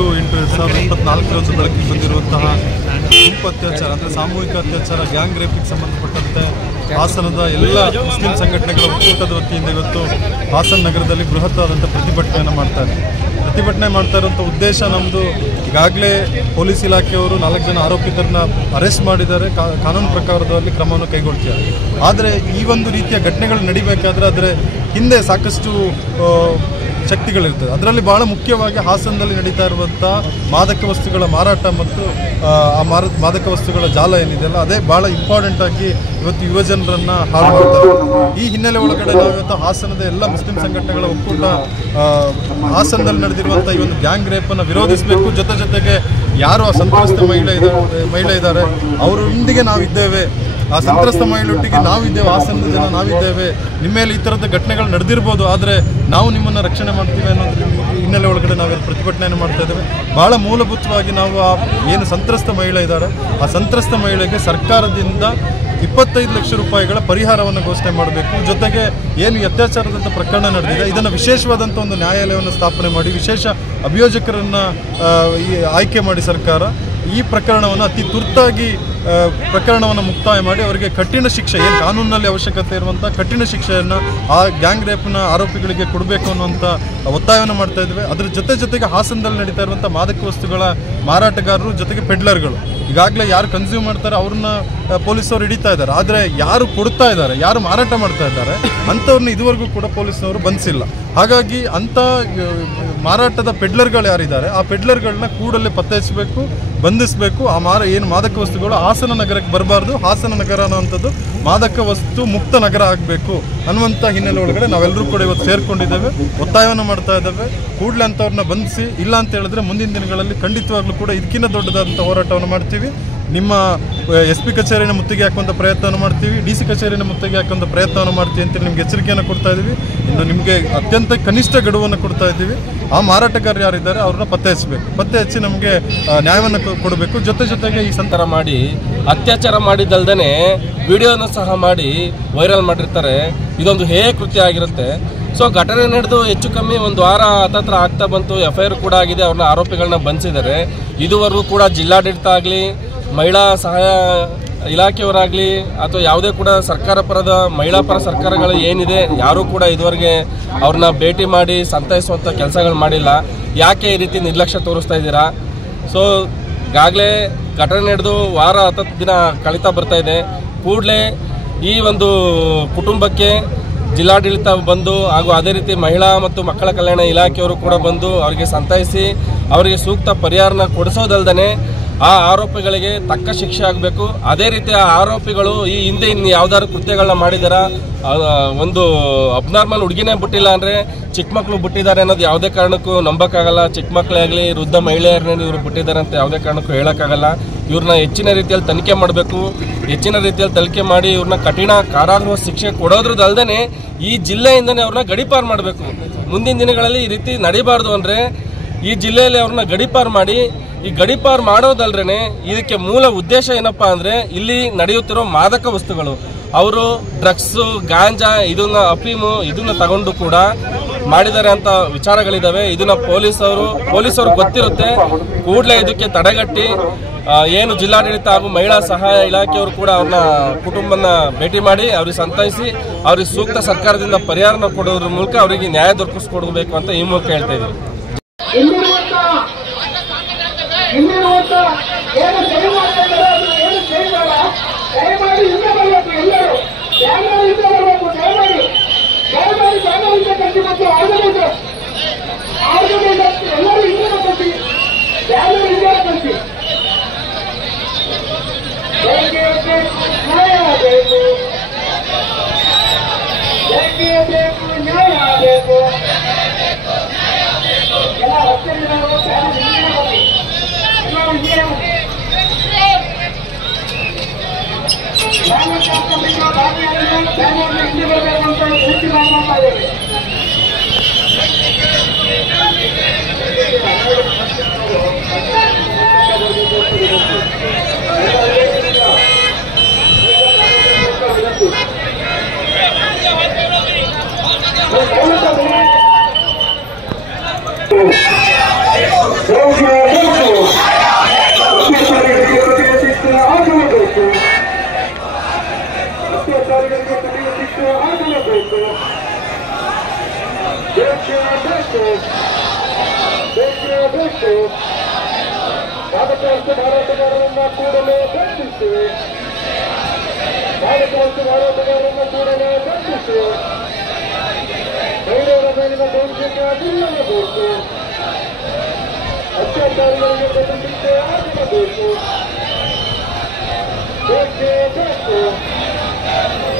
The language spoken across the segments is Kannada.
8/8/2024 ಬೆಳಕಿಗೆ ಬಂದಿರುವಂತಹ ಗುಂಪು ಅತ್ಯಾಚಾರ ಅಂದರೆ ಸಾಮೂಹಿಕ ಅತ್ಯಾಚಾರ ಗ್ಯಾಂಗ್ ರೇಪಿಗೆ ಸಂಬಂಧಪಟ್ಟಂತೆ ಹಾಸನದ ಎಲ್ಲ ಮುಸ್ಲಿಂ ಸಂಘಟನೆಗಳ ಒಕ್ಕೂಟದ ವತಿಯಿಂದ ಇವತ್ತು ಹಾಸನ ನಗರದಲ್ಲಿ ಬೃಹತ್ತಾದಂಥ ಪ್ರತಿಭಟನೆಯನ್ನು ಪ್ರತಿಭಟನೆ ಮಾಡ್ತಾ ಇರುವಂಥ ಉದ್ದೇಶ ನಮ್ಮದು. ಈಗಾಗಲೇ ಪೊಲೀಸ್ ಇಲಾಖೆಯವರು 4 ಜನ ಆರೋಪಿತರನ್ನ ಅರೆಸ್ಟ್ ಮಾಡಿದ್ದಾರೆ, ಕಾನೂನು ಪ್ರಕಾರದಲ್ಲಿ ಕ್ರಮವನ್ನು ಕೈಗೊಳ್ತಾರೆ. ಆದರೆ ಈ ಒಂದು ರೀತಿಯ ಘಟನೆಗಳು ನಡಿಬೇಕಾದ್ರೆ ಅದರ ಹಿಂದೆ ಸಾಕಷ್ಟು ಶಕ್ತಿಗಳಿರ್ತದೆ. ಅದರಲ್ಲಿ ಬಹಳ ಮುಖ್ಯವಾಗಿ ಹಾಸನದಲ್ಲಿ ನಡೀತಾ ಇರುವಂಥ ಮಾದಕ ವಸ್ತುಗಳ ಮಾರಾಟ ಮತ್ತು ಆ ಮಾದಕ ವಸ್ತುಗಳ ಜಾಲ ಏನಿದೆಯಲ್ಲ ಅದೇ ಭಾಳ ಇಂಪಾರ್ಟೆಂಟ್ ಆಗಿ ಇವತ್ತು ಯುವಜನರನ್ನು ಹಾಳು ಮಾಡ್ತಾರೆ. ಈ ಹಿನ್ನೆಲೆ ಒಳಗಡೆ ನಾವು ಇವತ್ತು ಹಾಸನದ ಎಲ್ಲ ಮುಸ್ಲಿಂ ಸಂಘಟನೆಗಳ ಒಕ್ಕೂಟ ಹಾಸನದಲ್ಲಿ ನಡೆದಿರುವಂಥ ಈ ಒಂದು ಗ್ಯಾಂಗ್ ರೇಪನ್ನು ವಿರೋಧಿಸಬೇಕು. ಜೊತೆಗೆ ಯಾರು ಆ ಸಂತ್ರಸ್ತ ಮಹಿಳೆ ಇದ್ದಾರೆ ಅವರೊಂದಿಗೆ ನಾವಿದ್ದೇವೆ, ಆ ಸಂತ್ರಸ್ತ ಮಹಿಳೆಯೊಟ್ಟಿಗೆ ನಾವಿದ್ದೇವೆ, ಹಾಸನದ ಜನ ನಾವಿದ್ದೇವೆ, ನಿಮ್ಮ ಮೇಲೆ ಈ ಥರದ ಘಟನೆಗಳು ನಡೆದಿರ್ಬೋದು, ಆದರೆ ನಾವು ನಿಮ್ಮನ್ನು ರಕ್ಷಣೆ ಮಾಡ್ತೀವಿ ಅನ್ನೋದ್ರ ಹಿನ್ನೆಲೆ ಒಳಗಡೆ ನಾವೆಲ್ಲ ಪ್ರತಿಭಟನೆಯನ್ನು ಮಾಡ್ತಾ ಇದ್ದೇವೆ. ಭಾಳ ಮೂಲಭೂತವಾಗಿ ನಾವು ಆ ಏನು ಸಂತ್ರಸ್ತ ಮಹಿಳೆ ಇದ್ದಾರೆ ಆ ಸಂತ್ರಸ್ತ ಮಹಿಳೆಗೆ ಸರ್ಕಾರದಿಂದ 25 ಲಕ್ಷ ರೂಪಾಯಿಗಳ ಪರಿಹಾರವನ್ನು ಘೋಷಣೆ ಮಾಡಬೇಕು. ಜೊತೆಗೆ ಏನು ಅತ್ಯಾಚಾರದಂಥ ಪ್ರಕರಣ ನಡೆದಿದೆ ಇದನ್ನು ವಿಶೇಷವಾದಂಥ ಒಂದು ನ್ಯಾಯಾಲಯವನ್ನು ಸ್ಥಾಪನೆ ಮಾಡಿ ವಿಶೇಷ ಅಭಿಯೋಜಕರನ್ನು ಆಯ್ಕೆ ಮಾಡಿ ಸರ್ಕಾರ ಈ ಪ್ರಕರಣವನ್ನು ಅತಿ ತುರ್ತಾಗಿ ಪ್ರಕರಣವನ್ನು ಮುಕ್ತಾಯ ಮಾಡಿ ಅವರಿಗೆ ಕಠಿಣ ಶಿಕ್ಷೆ, ಏನು ಕಾನೂನಿನಲ್ಲಿ ಅವಶ್ಯಕತೆ ಇರುವಂಥ ಕಠಿಣ ಶಿಕ್ಷೆಯನ್ನು ಆ ಗ್ಯಾಂಗ್ ರೇಪ್ನ ಆರೋಪಿಗಳಿಗೆ ಕೊಡಬೇಕು ಅನ್ನುವಂಥ ಒತ್ತಾಯವನ್ನು ಮಾಡ್ತಾ ಇದ್ವಿ. ಅದರ ಜೊತೆಗೆ ಹಾಸನದಲ್ಲಿ ನಡೀತಾ ಇರುವಂಥ ಮಾದಕ ವಸ್ತುಗಳ ಮಾರಾಟಗಾರರು ಜೊತೆಗೆ ಪೆಡ್ಲರ್ಗಳು ಈಗಾಗಲೇ ಯಾರು ಕನ್ಸ್ಯೂಮ್ ಮಾಡ್ತಾರೆ ಅವ್ರನ್ನ ಪೊಲೀಸವರು ಹಿಡಿತಾ ಇದ್ದಾರೆ. ಆದರೆ ಯಾರು ಕೊಡ್ತಾ ಇದ್ದಾರೆ, ಯಾರು ಮಾರಾಟ ಮಾಡ್ತಾ ಇದ್ದಾರೆ ಅಂಥವ್ರನ್ನ ಇದುವರೆಗೂ ಕೂಡ ಪೊಲೀಸ್ನವರು ಬಂಧಿಸಿಲ್ಲ. ಹಾಗಾಗಿ ಅಂಥ ಮಾರಾಟದ ಪೆಡ್ಲರ್ಗಳು ಯಾರಿದ್ದಾರೆ ಆ ಪೆಡ್ಲರ್ಗಳನ್ನ ಕೂಡಲೇ ಪತ್ತೆ ಹಚ್ಚಬೇಕು, ಬಂಧಿಸಬೇಕು. ಆ ಏನು ಮಾದಕ ವಸ್ತುಗಳು ಹಾಸನ ನಗರಕ್ಕೆ ಬರಬಾರ್ದು, ಹಾಸನ ನಗರ ಅನ್ನುವಂಥದ್ದು ಮಾದಕ ವಸ್ತು ಮುಕ್ತ ನಗರ ಆಗಬೇಕು ಅನ್ನುವಂಥ ಹಿನ್ನೆಲೆ ಒಳಗಡೆ ನಾವೆಲ್ಲರೂ ಕೂಡ ಇವತ್ತು ಸೇರ್ಕೊಂಡಿದ್ದೇವೆ, ಒತ್ತಾಯವನ್ನು ಮಾಡ್ತಾ ಇದ್ದೇವೆ. ಕೂಡಲೇ ಅಂಥವ್ರನ್ನ ಬಂಧಿಸಿ, ಇಲ್ಲ ಅಂತ ಹೇಳಿದ್ರೆ ಮುಂದಿನ ದಿನಗಳಲ್ಲಿ ಖಂಡಿತವಾಗ್ಲೂ ಕೂಡ ಇದಕ್ಕಿಂತ ದೊಡ್ಡದಾದಂಥ ಹೋರಾಟವನ್ನು ಮಾಡ್ತೀವಿ. ನಿಮ್ಮ SP ಕಚೇರಿನ ಮುತ್ತಿಗೆ ಹಾಕುವಂಥ ಪ್ರಯತ್ನವನ್ನು ಮಾಡ್ತೀವಿ, DC ಕಚೇರಿನ ಮುತ್ತಿಗೆ ಹಾಕುವಂಥ ಪ್ರಯತ್ನವನ್ನು ಮಾಡ್ತೀವಿ ಅಂತ ನಿಮ್ಗೆ ಎಚ್ಚರಿಕೆಯನ್ನು ಕೊಡ್ತಾ ಇದ್ದೀವಿ. ಇನ್ನು ನಿಮಗೆ ಅತ್ಯಂತ ಕನಿಷ್ಠ ಗಡುವನ್ನು ಕೊಡ್ತಾ ಇದ್ದೀವಿ. ಆ ಮಾರಾಟಗಾರರು ಯಾರಿದ್ದಾರೆ ಅವ್ರನ್ನ ಪತ್ತೆ ಹಚ್ಚಿ ನಮಗೆ ನ್ಯಾಯವನ್ನು ಕೊಡಬೇಕು. ಜೊತೆಗೆ ಈ ಸಂತರ ಮಾಡಿ ಅತ್ಯಾಚಾರ ಮಾಡಿದ್ದಲ್ದೇ ವಿಡಿಯೋನ ಸಹ ಮಾಡಿ ವೈರಲ್ ಮಾಡಿರ್ತಾರೆ. ಇದೊಂದು ಕೃತ್ಯ ಆಗಿರುತ್ತೆ. ಸೊ ಘಟನೆ ನಡೆದು ಹೆಚ್ಚು ಕಮ್ಮಿ 1 ವಾರ ಹತ್ತತ್ರ ಆಗ್ತಾ ಬಂತು. FIR ಕೂಡ ಆಗಿದೆ, ಅವ್ರನ್ನ ಆರೋಪಿಗಳನ್ನ ಬಂಧಿಸಿದ್ದಾರೆ. ಇದುವರೆಗೂ ಕೂಡ ಜಿಲ್ಲಾಡಳಿತ ಆಗಲಿ, ಮಹಿಳಾ ಸಹಾಯ ಇಲಾಖೆಯವರಾಗಲಿ ಅಥವಾ ಯಾವುದೇ ಕೂಡ ಸರ್ಕಾರ ಪರದ ಮಹಿಳಾ ಪರ ಸರ್ಕಾರಗಳು ಏನಿದೆ ಯಾರೂ ಕೂಡ ಇದುವರೆಗೆ ಅವ್ರನ್ನ ಭೇಟಿ ಮಾಡಿ ಸಂತೈಸುವಂಥ ಕೆಲಸಗಳು ಮಾಡಿಲ್ಲ. ಯಾಕೆ ಈ ರೀತಿ ನಿರ್ಲಕ್ಷ್ಯ ತೋರಿಸ್ತಾ ಇದ್ದೀರಾ? ಸೊ ಈಗಾಗಲೇ ಘಟನೆ ನಡೆದು 1 ವಾರ 10 ದಿನ ಕಳೀತಾ ಬರ್ತಾ ಇದೆ. ಕೂಡಲೇ ಈ ಒಂದು ಕುಟುಂಬಕ್ಕೆ ಜಿಲ್ಲಾಡಳಿತ ಬಂದು ಹಾಗೂ ಅದೇ ರೀತಿ ಮಹಿಳಾ ಮತ್ತು ಮಕ್ಕಳ ಕಲ್ಯಾಣ ಇಲಾಖೆಯವರು ಕೂಡ ಬಂದು ಅವರಿಗೆ ಸಂತೈಸಿ ಅವರಿಗೆ ಸೂಕ್ತ ಪರಿಹಾರನ ಕೊಡಿಸೋದಲ್ದೇ ಆ ಆರೋಪಿಗಳಿಗೆ ತಕ್ಕ ಶಿಕ್ಷೆ ಆಗಬೇಕು. ಅದೇ ರೀತಿ ಆ ಆರೋಪಿಗಳು ಈ ಹಿಂದೆ ಇನ್ನು ಯಾವ್ದಾದ್ರು ಕೃತ್ಯಗಳನ್ನ ಮಾಡಿದಾರ, ಒಂದು ಅಬ್ನಾರ್ಮಲ್ ಹುಡುಗಿನೇ ಬಿಟ್ಟಿಲ್ಲ ಅಂದರೆ ಚಿಕ್ಕ ಮಕ್ಕಳು ಬಿಟ್ಟಿದ್ದಾರೆ ಅನ್ನೋದು ಯಾವುದೇ ಕಾರಣಕ್ಕೂ ನಂಬಕ್ಕಾಗಲ್ಲ. ಚಿಕ್ಕ ಮಕ್ಕಳೇ ಆಗಲಿ ವೃದ್ಧ ಮಹಿಳೆಯರನ್ನೇ ಇವರು ಬಿಟ್ಟಿದ್ದಾರೆ ಅಂತ ಯಾವುದೇ ಕಾರಣಕ್ಕೂ ಹೇಳೋಕ್ಕಾಗಲ್ಲ. ಇವ್ರನ್ನ ಹೆಚ್ಚಿನ ರೀತಿಯಲ್ಲಿ ತನಿಖೆ ಮಾಡಬೇಕು. ಹೆಚ್ಚಿನ ರೀತಿಯಲ್ಲಿ ತನಿಖೆ ಮಾಡಿ ಇವ್ರನ್ನ ಕಠಿಣ ಕಾರಾಗೃಹ ಶಿಕ್ಷೆ ಕೊಡೋದ್ರದಲ್ದೇ ಈ ಜಿಲ್ಲೆಯಿಂದನೇ ಅವ್ರನ್ನ ಗಡೀಪಾರು ಮಾಡಬೇಕು. ಮುಂದಿನ ದಿನಗಳಲ್ಲಿ ಈ ರೀತಿ ನಡೀಬಾರ್ದು ಅಂದರೆ ಈ ಜಿಲ್ಲೆಯಲ್ಲಿ ಅವ್ರನ್ನ ಗಡೀಪಾರು ಮಾಡಿ, ಈ ಗಡೀಪಾರು ಮಾಡೋದಲ್ರೇ ಇದಕ್ಕೆ ಮೂಲ ಉದ್ದೇಶ ಏನಪ್ಪಾ ಅಂದರೆ ಇಲ್ಲಿ ನಡೆಯುತ್ತಿರೋ ಮಾದಕ ವಸ್ತುಗಳು, ಅವರು ಡ್ರಗ್ಸು, ಗಾಂಜಾ, ಇದನ್ನ ಅಫೀಮು ಇದನ್ನ ತಗೊಂಡು ಕೂಡ ಮಾಡಿದ್ದಾರೆ ಅಂತ ವಿಚಾರಗಳಿದ್ದಾವೆ. ಇದನ್ನ ಪೊಲೀಸರು ಗೊತ್ತಿರುತ್ತೆ. ಕೂಡಲೇ ಇದಕ್ಕೆ ತಡೆಗಟ್ಟಿ ಏನು ಜಿಲ್ಲಾಡಳಿತ ಹಾಗೂ ಮಹಿಳಾ ಸಹಾಯ ಇಲಾಖೆಯವರು ಕೂಡ ಅವ್ರನ್ನ ಕುಟುಂಬನ ಭೇಟಿ ಮಾಡಿ ಅವ್ರಿಗೆ ಸಂತೈಸಿ ಅವ್ರಿಗೆ ಸೂಕ್ತ ಸರ್ಕಾರದಿಂದ ಪರಿಹಾರನ ಕೊಡೋದ್ರ ಮೂಲಕ ಅವರಿಗೆ ನ್ಯಾಯ ದೊರಕಿಸ್ಕೊಡ್ಬೇಕು ಅಂತ ಈ ಮೂಲಕ ಹೇಳ್ತಾ ಇದ್ದೀವಿ. Thank you. ಬಂಧಿಸಿ ಮಾದಕ ವಸ್ತು ಮಾರಾಟಗಾರರನ್ನ ಕೂಡಲೇ ಬಂಧಿಸಿ ಮಾದಕ ವಸ್ತು ಮಾರಾಟಗಾರರನ್ನ ಕೂಡಲೇ ಬಂಧಿಸಿ ಮಹಿಳೆಯರ ಮೇಲಿನ ದೌರ್ಜನ್ಯ ನಿಲ್ಲಬೇಕು. ಅತ್ಯಾಚಾರಿಗಳಿಗೆ ಬೆಲೆ ಶಿಕ್ಷೆ ಆಗಬೇಕು. ಬೇಕೇ ಬೇಕು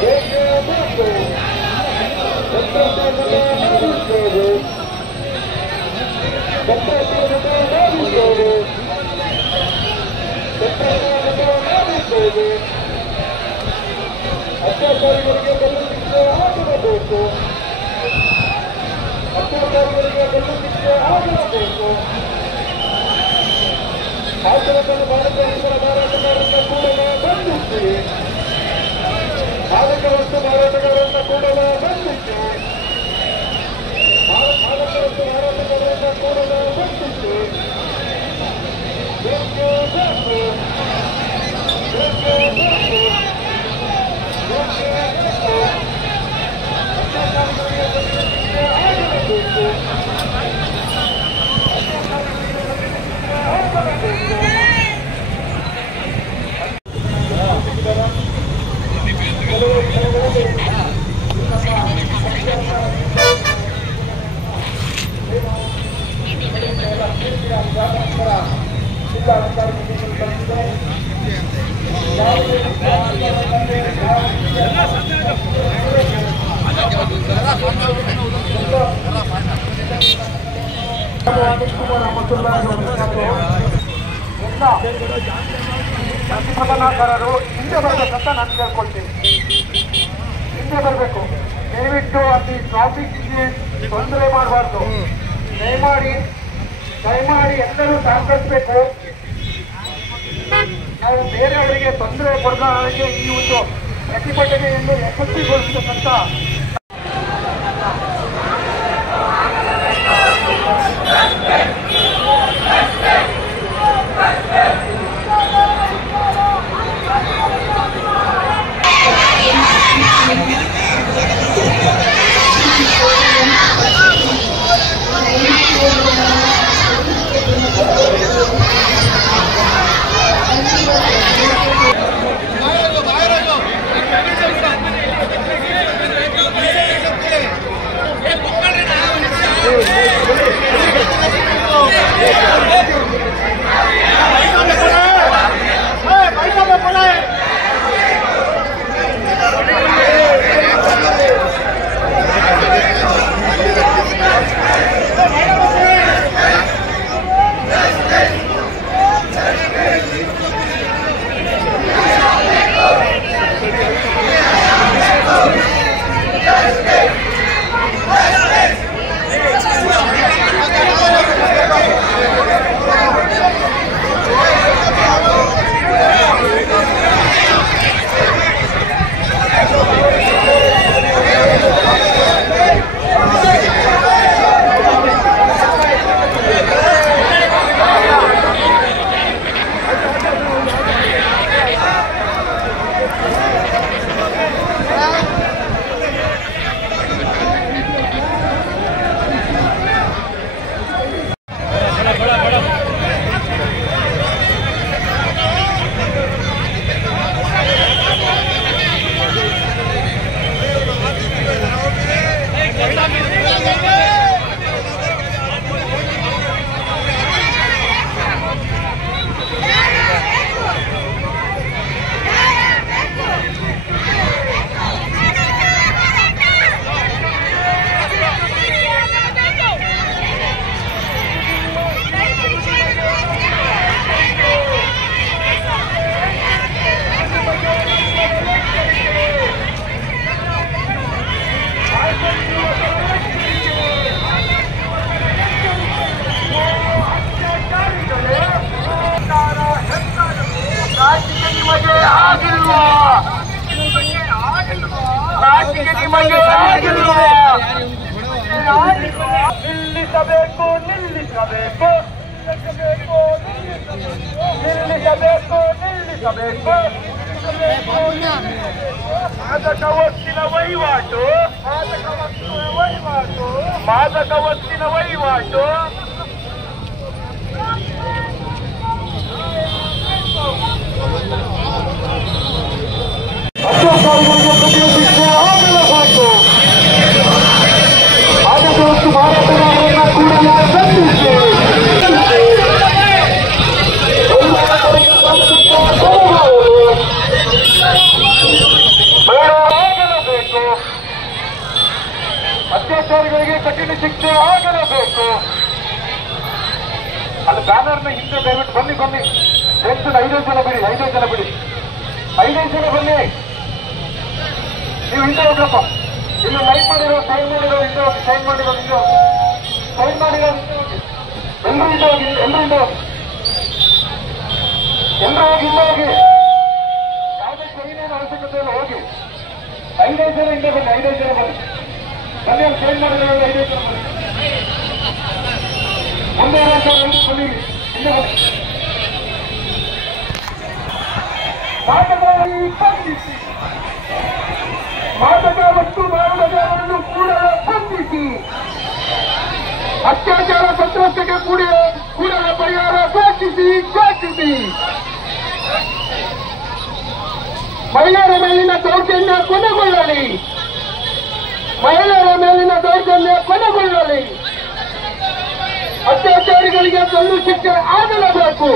ಬೇಕೇ ಬೇಕು. ಭ್ರಷ್ಟಾಚಾರದ ಮಾಡಿದ್ದೇವೆ ಭ್ರಷ್ಟಾಚಾರದ ಮಾಡಿದ್ದೇವೆ ಭ್ರಷ್ಟಾಚಾರದ ಮಾಡಿದ್ದೇವೆ. ಅತ್ಯಾಚಾರಿಗಳಿಗೆ ಬೆಲೆ ಶಿಕ್ಷೆ ಆಗಬೇಕು. ಅತ್ಯಾಚಾರಿಗಳಿಗೆ ಬೆಲೆ ಶಿಕ್ಷೆ ಆಗಬೇಕು. ಆಚರಣೆಯನ್ನು ಮಾದಕ ವಸ್ತುಗಳ ಮಾರಾಟಗಾರರನ್ನ ಕೂಡಲೇ ಬಂಧಿಸಿ ಮಾದಕ ವಸ್ತು ಮಾರಾಟಗಾರರನ್ನ ಕೂಡಲೇ ಬಂಧಿಸಿ ಮಾದಕ ವಸ್ತು ಮಾರಾಟಗಾರರನ್ನ ಕೂಡಲೇ ಬಂಧಿಸಿ. ಬೇಕೇ ಬೇಕು ಬೇಕೇ ಬೇಕು ಬೇಕೇ ಬೇಕು. ಅತ್ಯಾಚಾರಿಗಳಿಗೆ ಬೆಲೆ ಶಿಕ್ಷೆ ಆಗಬೇಕು. ಪ್ರತಿಭಟನಾಕಾರರು ಹಿಂದೆ ಬರಬೇಕಂತ ನಾನು ಕೇಳ್ಕೊಳ್ತೀನಿ. ಹಿಂದೆ ಬರಬೇಕು. ದಯವಿಟ್ಟು ಅಲ್ಲಿ ಟ್ರಾಫಿಕ್ಗೆ ತೊಂದರೆ ಮಾಡಬಾರ್ದು. ದಯಮಾಡಿ ಎಲ್ಲರೂ ಸಹಕರಿಸಬೇಕು. ನಾವು ಬೇರೆಯವರಿಗೆ ತೊಂದರೆ ಕೊಡಲಾರದೆ ಈ ಒಂದು ಪ್ರತಿಭಟನೆಯನ್ನು ಯಶಸ್ವಿಗೊಳಿಸಬೇಕಂತ ನಿಲ್ಲಿಸಬೇಕು ನಿಲ್ಲಿಸಬೇಕು ನಿಲ್ಲಿಸಬೇಕು ನಿಲ್ಲಿಸಬೇಕು ಮಾದಕ ವಸ್ತಿನ ವಹಿವಾಟು ಮಾದಕ ವಸ್ತಿನ ವಹಿವಾಟು ಅತ್ಯಾಚಾರಿಗಳಿಗೆ ಕಠಿಣ ಶಿಕ್ಷೆ ಆಗಲೇಬೇಕು. ಆದಷ್ಟು ಹೊತ್ತು ಮಾರಾಟಗಾರರನ್ನ ಕೂಡಲೇ ಬಂಧಿಸಿ ಆಗಲೇಬೇಕು. ಅತ್ಯಾಚಾರಿಗಳಿಗೆ ಕಠಿಣ ಶಿಕ್ಷೆ ಆಗಲೇಬೇಕು. ಅಲ್ಲಿ ಬ್ಯಾನರ್ನ ಹಿಂದೆ ದಯವಿಟ್ಟು ಬನ್ನಿ ಬನ್ನಿ. ಎಷ್ಟು 5 ಜನ ಬಿಡಿ, 5 ಜನ ಬಿಡಿ, 5 ಜನ ಬನ್ನಿ. ನೀವು ಹಿಂದೆ ಹೋಗ್ರಪ್ಪ. ಇಲ್ಲಿ ಲೈನ್ ಮಾಡಿರೋ ಸೈನ್ ಮಾಡಿರೋ ಹಿಂದೆ ಹೋಗಿ, ಸೈನ್ ಮಾಡಿರೋ ಹಿಂದೆ ಹೋಗಿ, ಸೈನ್ ಮಾಡಿರೋ ಹಿಂದೆ ಹೋಗಿ. ಎಲ್ಲರೂ ಹಿಂದೆ ಹೋಗಿ, ಎಲ್ಲರೂ ಹಿಂದೆ ಹೋಗಿ, ಎಲ್ಲರೂ ಹೋಗಿ, ಹಿಂದೆ ಹೋಗಿ. ಯಾವುದೇ ಸೈನೇನು ಅವಶ್ಯಕತೆ ಇಲ್ಲ, ಹೋಗಿ. 5 ಜನ ಹಿಂದೆ ಬನ್ನಿ, 5 ಜನ ಬನ್ನಿ ಬನ್ನಿ. ಅಲ್ಲಿ ಸೈನ್ ಮಾಡಿರೋ 5 ಜನ ಬನ್ನಿ. ಮುಂದೆ ಬನ್ನಿ, ಹಿಂದೆ ಬನ್ನಿ. ಮಾದಕ ಮತ್ತು ಮಾರಾಟಗಾರರನ್ನು ಕೂಡಲೇ ಬಂಧಿಸಿ ಅತ್ಯಾಚಾರ ಸಂತ್ರಸ್ತಕ್ಕೆ ಕೂಡಲೇ ಪರಿಹಾರ ಘೋಷಿಸಿ. ಮಹಿಳೆಯರ ಮೇಲಿನ ದೌರ್ಜನ್ಯ ಕೊನೆಗೊಳ್ಳಲಿ. ಅತ್ಯಾಚಾರಿಗಳಿಗೆ ಗಲ್ಲು ಶಿಕ್ಷೆ ಆಗಲೇಬೇಕು.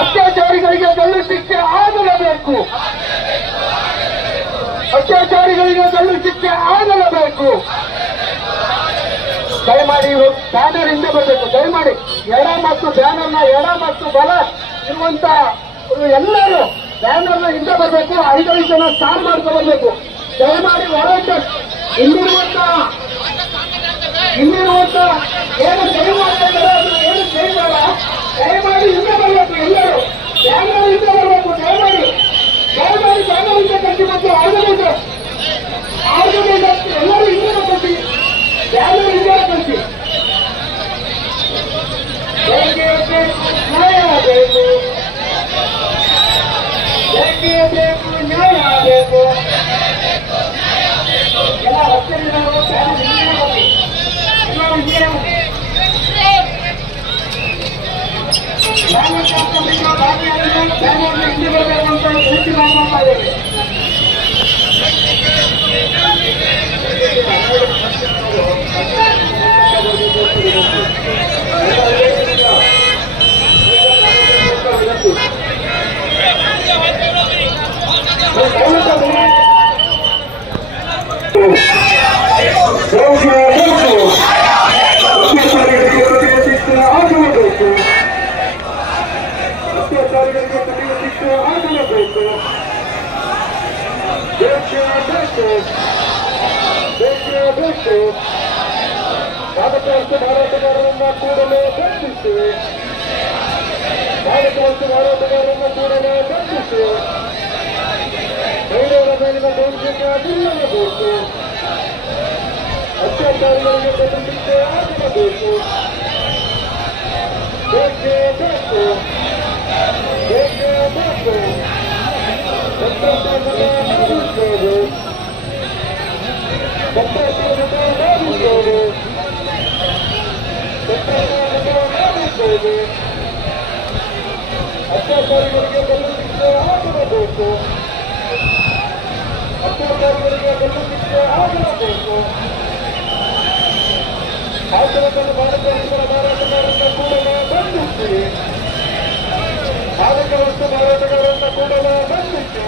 ಅತ್ಯಾಚಾರಿಗಳಿಗೆ ಗಲ್ಲು ಶಿಕ್ಷೆ ಆಗಲೇಬೇಕು. ದಯಮಾಡಿ ಬ್ಯಾನರ್ ಹಿಂದೆ ಬರಬೇಕು. ದಯಮಾಡಿ ಎಡ ಮತ್ತು ಬ್ಯಾನರ್ನ ಎಡ ಮತ್ತು ಬಲ ಇರುವಂತ ಎಲ್ಲರೂ ಬ್ಯಾನರ್ನ ಹಿಂದೆ ಬರಬೇಕು. 5 ಜನ ಸ್ಟಾರ್ ಮಾಡ್ಕೊಬರ್ಬೇಕು. ದಯಮಾಡಿ ವಾಲಂಟಿಯರ್ಸ್ ಹಿಂದಿರುವಂತ ಏನು ಸರಿ ಮಾಡ್ತಾ ಇದ್ದಾರೆ ಅದು ಏನು చేయಬೇಡ. ದಯಮಾಡಿ ಹಿಂದೆ ಬರಬೇಕು. ಎಲ್ಲರೂ ಬ್ಯಾನರ್ ಹಿಂದೆ ಬರಬೇಕು. ದಯಮಾಡಿ ಬ್ಯಾನರ್ ಹಿಂದೆ ಕಟ್ಟಿ ಮತ್ತು ಆರ್ಗನೈಸರ್ ಎಲ್ಲರೂ ಹಿಂದೆ ಕಟ್ಟಿ ಬ್ಯಾನರ್ ಹಿಂದೆ ಕಟ್ಟಿ. ನ್ಯಾಯ ಬೇಕು, ನ್ಯಾಯ ಬೇಕು. ಎಲ್ಲ ರಸ್ತೆ ಹಿಂದೆ ಬರಬೇಕಂತ ವಿನಂತಿ ಮಾಡ್ತಾ ಇದ್ದೇವೆ. ಮಾರಾಟಗಾರರನ್ನ ಕೂಡಲೇ ಬಂಧಿಸಿ. ಮಹಿಳೆಯರ ಮೇಲಿನ ದೌರ್ಜನ್ಯ ನಿಲ್ಲಬೇಕು. ಅತ್ಯಾಚಾರಿಗಳಿಗೆ ಕಠಿಣ ಶಿಕ್ಷೆ ಆಗಲೇಬೇಕು. ಬೇಕೇ ಬೇಕು. ಸಂತ್ರಸ್ತರನ್ನು ಮಾಡಿದ್ದೇವೆ. ಅತ್ಯಾಚಾರಿಗಳಿಗೆ ಗಲ್ಲು ಶಿಕ್ಷೆ ಆಗಲೇಬೇಕು. ಆತನನ್ನು ಮಾರಾಟಗಾರರನ್ನ ಕೂಡಲೇ ಬಂಧಿಸಿ. ಮಾದಕ ವಸ್ತು ಮಾರಾಟಗಾರರನ್ನ ಕೂಡಲೇ ಬಂಧಿಸಿ.